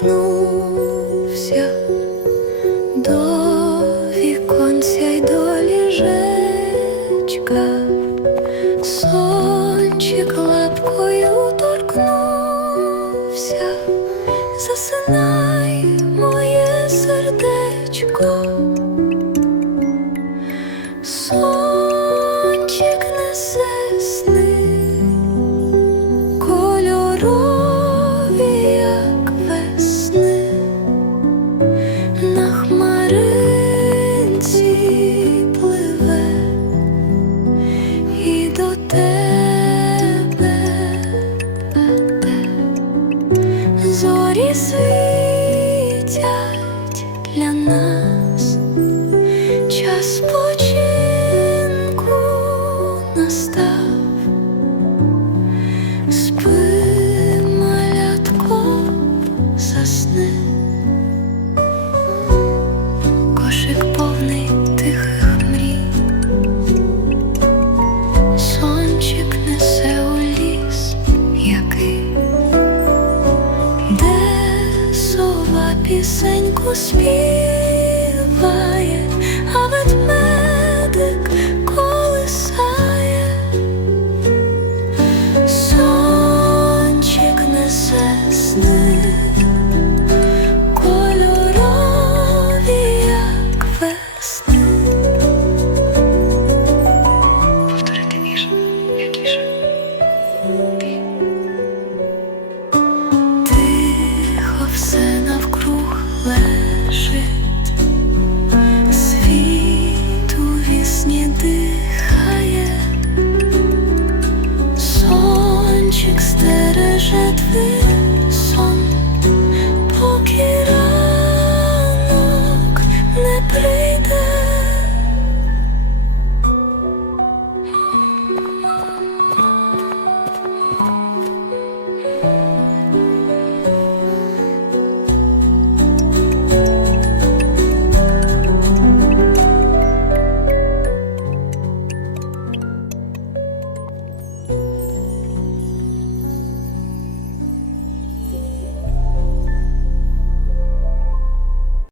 торкнувся до віконця й до ліжечка, сончик лапкою торкнувся, засинай моє сердечко, сончик несе. зорі світять для нас час починку настав. пісеньку співає. лежить, світ у дихає, сончик стереже твір.